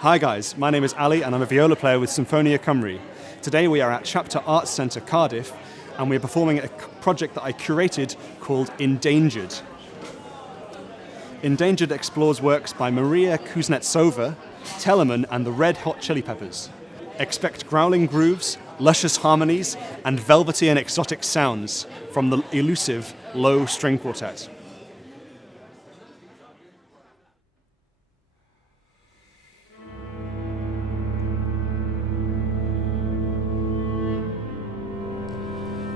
Hi guys, my name is Ali and I'm a viola player with Symphonia Cymru. Today we are at Chapter Arts Centre Cardiff and we're performing a project that I curated called Endangered. Endangered explores works by Maria Kuznetsova, Telemann and the Red Hot Chili Peppers. Expect growling grooves, luscious harmonies and velvety and exotic sounds from the elusive Low String Quartet.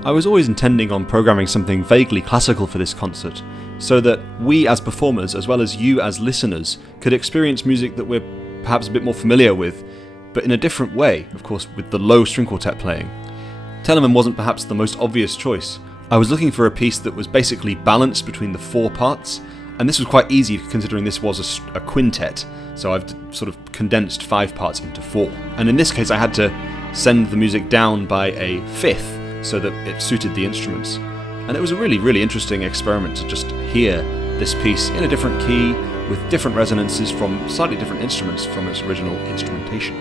I was always intending on programming something vaguely classical for this concert, so that we as performers, as well as you as listeners, could experience music that we're perhaps a bit more familiar with, but in a different way, of course, with the low string quartet playing. Telemann wasn't perhaps the most obvious choice. I was looking for a piece that was basically balanced between the four parts, and this was quite easy considering this was a quintet, so I've sort of condensed 5 parts into 4. And in this case I had to send the music down by a fifth, so that it suited the instruments. And it was a really, really interesting experiment to just hear this piece in a different key, with different resonances from slightly different instruments from its original instrumentation.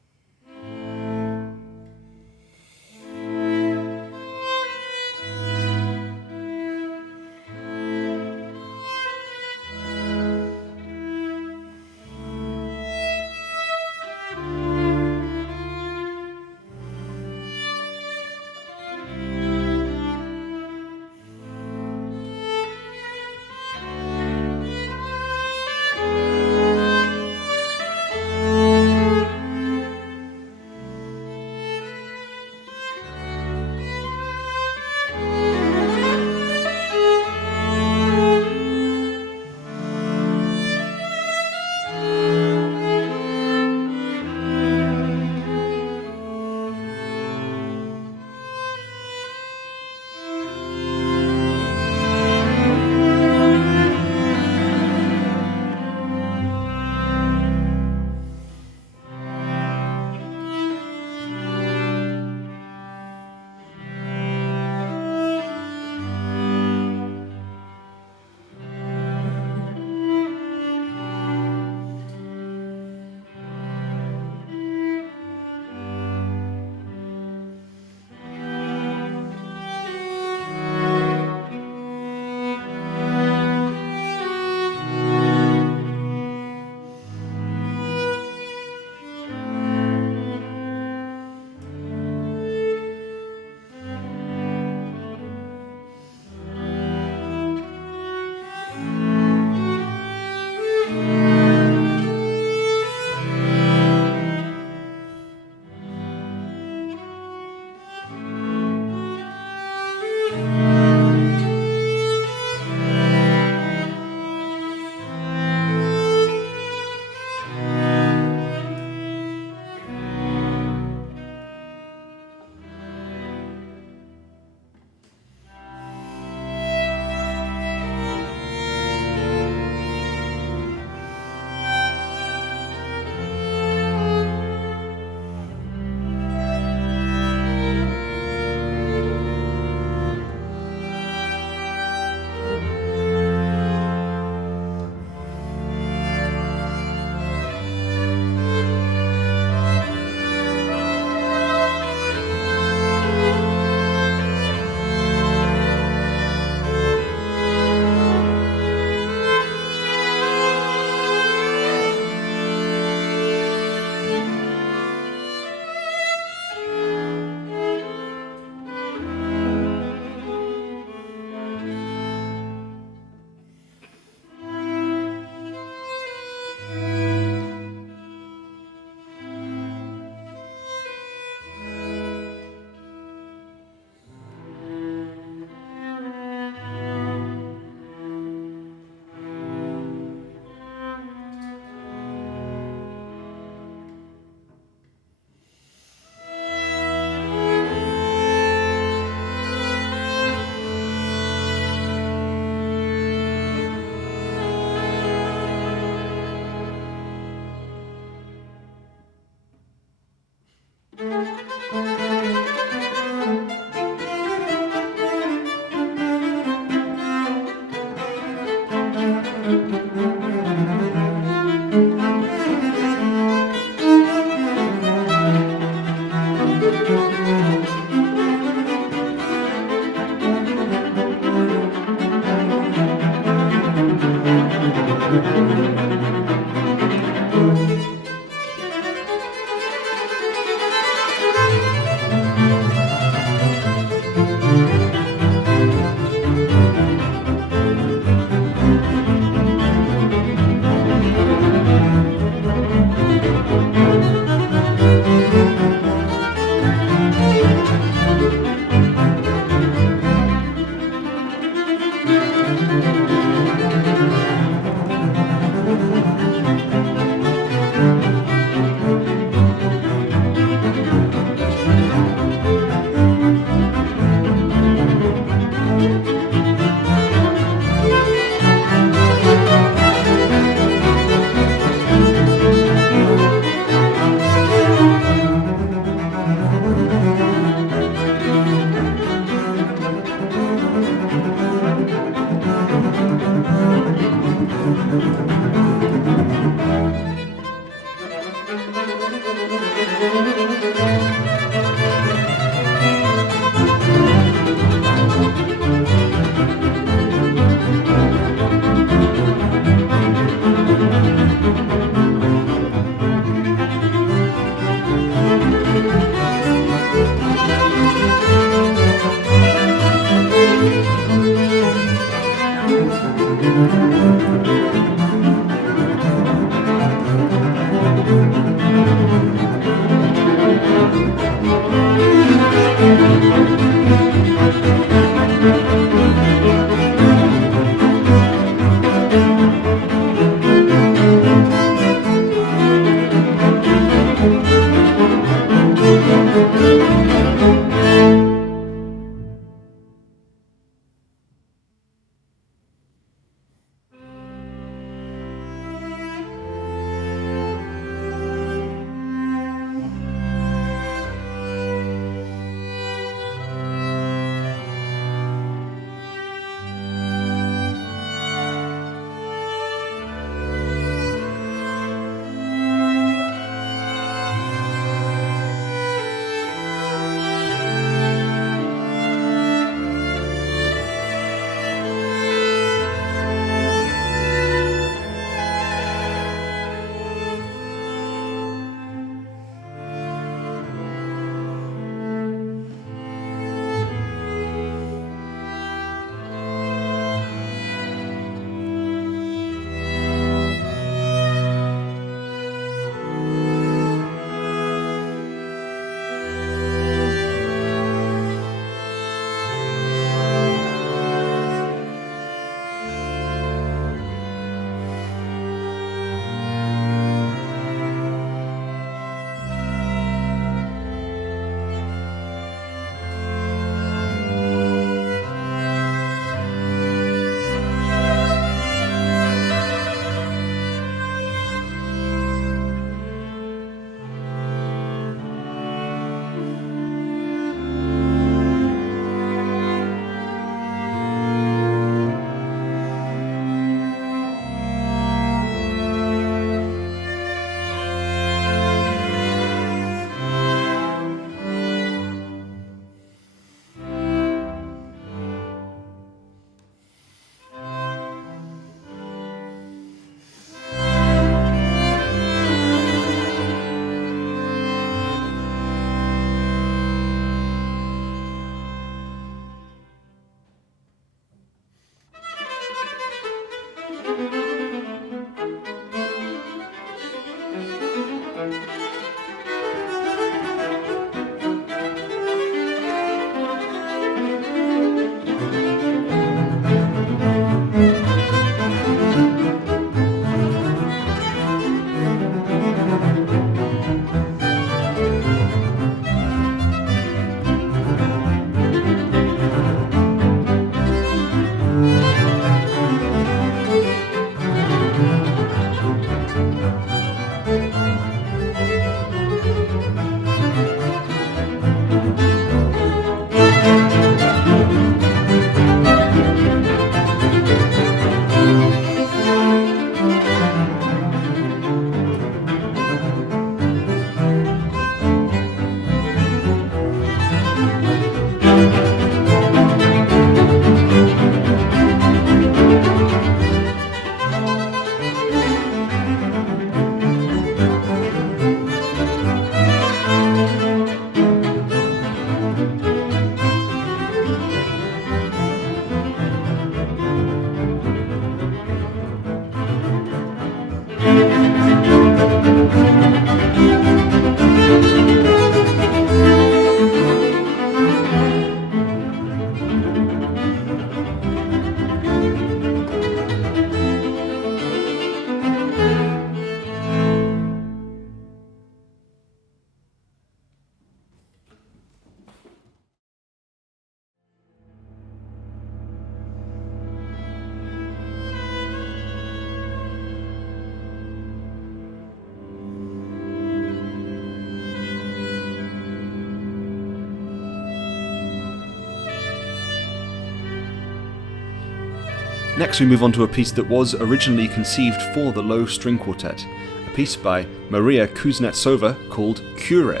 Next we move on to a piece that was originally conceived for the low string quartet, a piece by Maria Kuznetsova called Cure.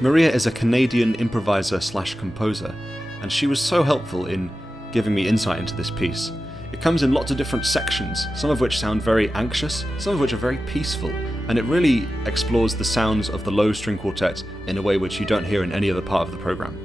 Maria is a Canadian improviser / composer, and she was so helpful in giving me insight into this piece. It comes in lots of different sections, some of which sound very anxious, some of which are very peaceful, and it really explores the sounds of the low string quartet in a way which you don't hear in any other part of the program.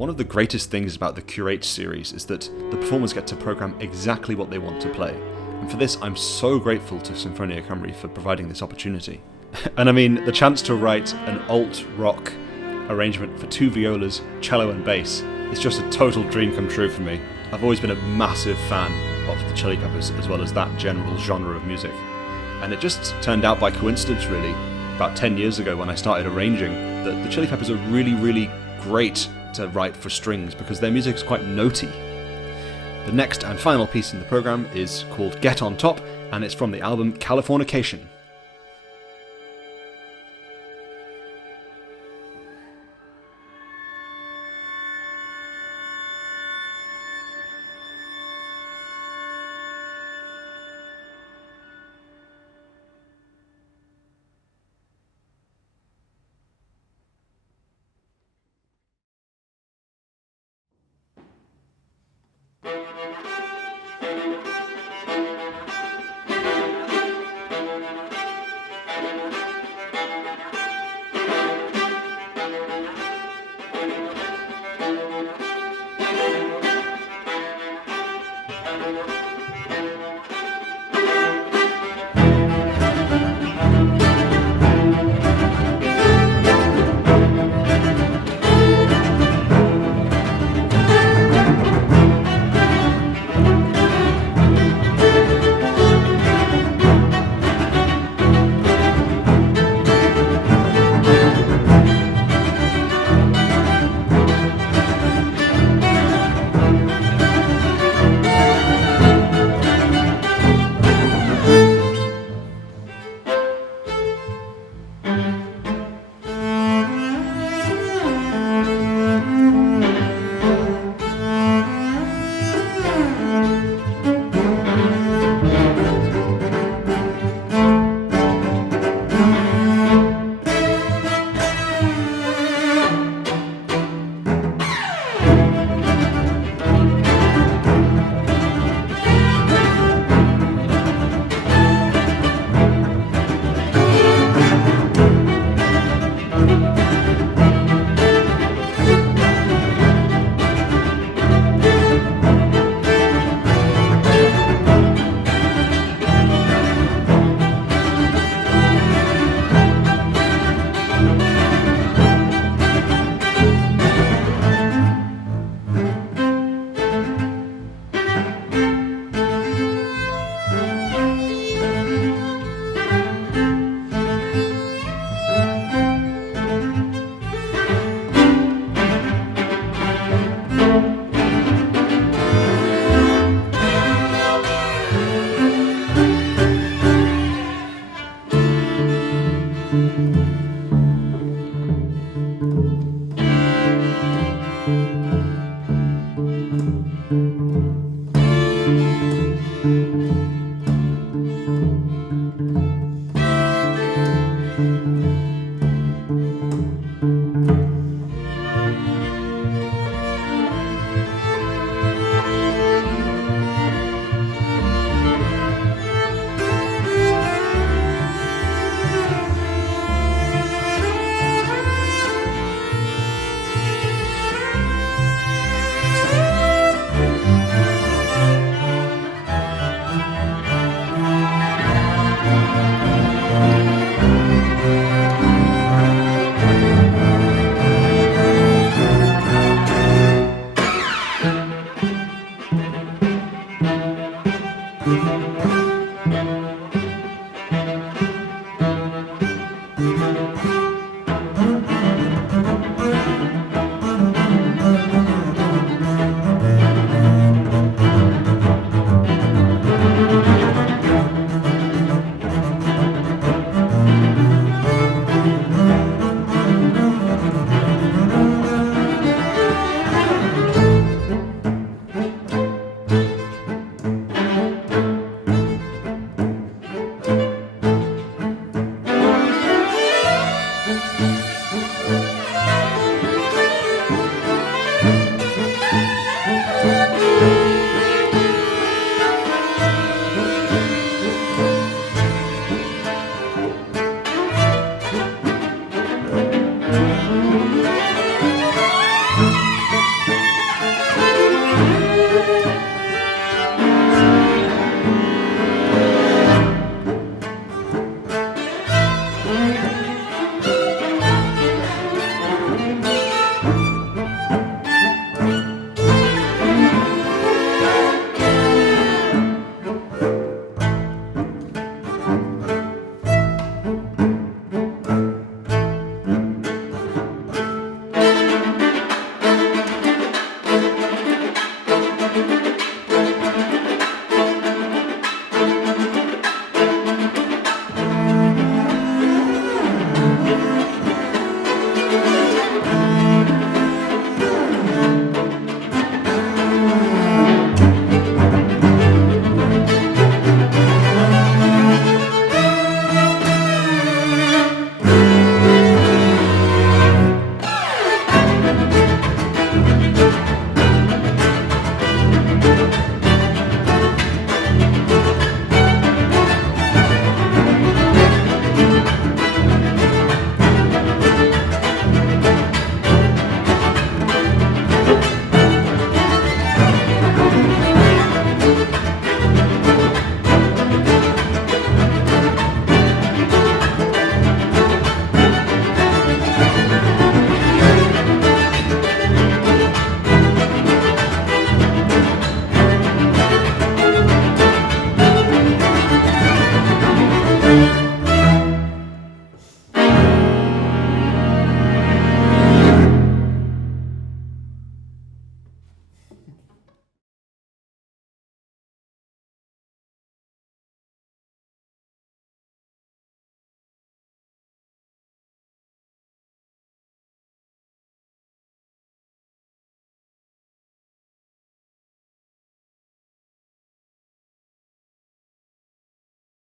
One of the greatest things about the Curate series is that the performers get to program exactly what they want to play, and for this I'm so grateful to Sinfonia Cymru for providing this opportunity. And I mean, the chance to write an alt-rock arrangement for 2 violas, cello and bass is just a total dream come true for me. I've always been a massive fan of the Chili Peppers as well as that general genre of music, and it just turned out by coincidence really, about 10 years ago when I started arranging, that the Chili Peppers are really, really great to write for strings because their music is quite notey. The next and final piece in the programme is called Get On Top, and it's from the album Californication.